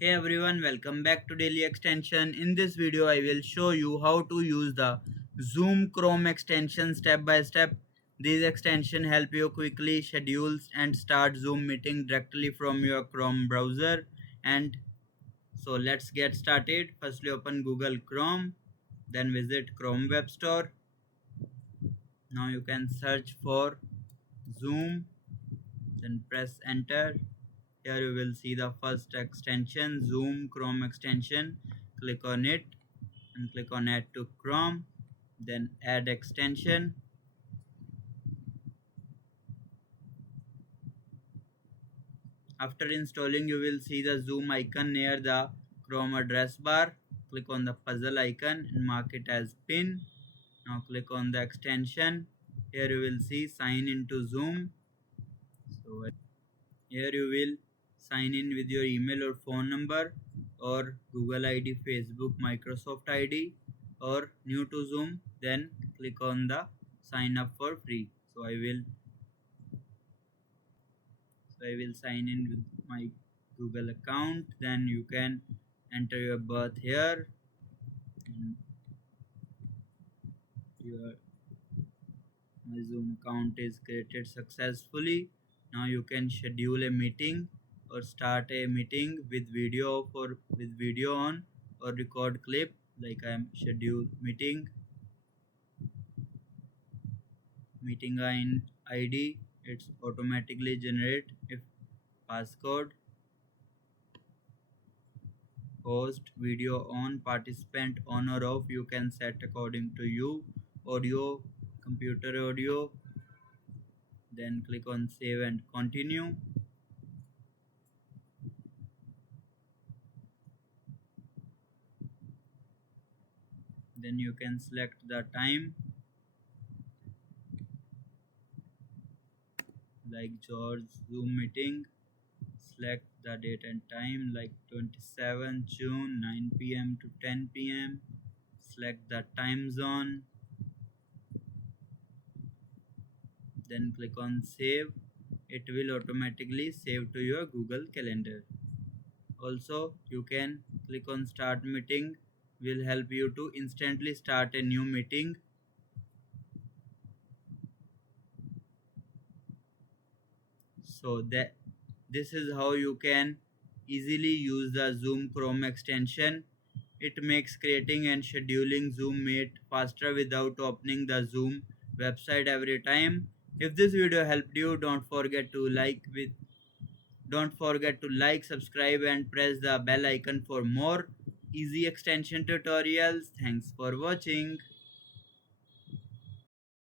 Hey everyone, welcome back to Daily Extension. In this video, I will show you how to use the Zoom Chrome extension step by step. These extensions help you quickly schedule and start Zoom meeting directly from your Chrome browser. And so let's get started. Firstly, open Google Chrome, then visit Chrome Web Store. Now you can search for Zoom, then press enter. Here you will see the first extension, Zoom Chrome extension. Click on it and click on add to Chrome, then add extension. After installing, you will see the Zoom icon near the Chrome address bar. Click on the puzzle icon and mark it as pin. Now click on the extension. Here you will see sign into Zoom. So here you will sign in with your email or phone number or Google ID, Facebook, Microsoft ID, or new to Zoom. Then click on the sign up for free. So I will sign in with my Google account. Then you can enter your birth here and your my Zoom account is created successfully. Now you can schedule a meeting or start a meeting with video on or record clip like I am schedule meeting in ID. It's automatically generate if passcode, host, video on, participant on or off you can set according to you, audio, computer audio. Then click on save and continue. Then you can select the time like George Zoom meeting. Select the date and time like 27 June 9 p.m. to 10 p.m. Select the time zone. Then click on save. It will automatically save to your Google Calendar. Also, you can click on start meeting, will help you to instantly start a new meeting. So that this is how you can easily use the Zoom Chrome extension. It makes creating and scheduling Zoom Meet faster without opening the Zoom website every time. If this video helped you, don't forget to like, subscribe and press the bell icon for more easy extension tutorials. Thanks for watching.